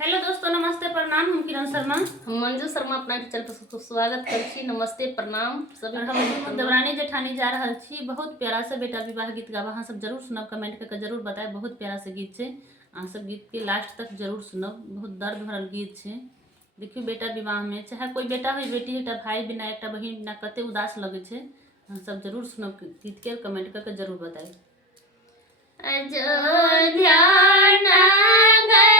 Hello दोस्तों, नमस्ते प्रणाम। हम किरण शर्मा हम मंजू शर्मा अपना चैनल पर सबको स्वागत करछी। नमस्ते प्रणाम सभी। और हम देवरानी जेठानी जा रहल छी। बहुत प्यारा से बेटा विवाह गीत गाबा अहाँ सब जरूर सुनब, कमेंट करके जरूर बताएब। बहुत प्यारा से गीत छै, अहाँ सब गीत के लास्ट तक जरूर सुनब। बहुत दर्द भरल गीत छै। देखियो बेटा विवाह में चाहे कोई बेटा हो बेटी हो, भाई बिना एक बहिन बिना कते उदास लगे छै। अहाँ सब जरूर सुनब गीत के, कमेंट करके जरूर बताएब। अयोध्या नगर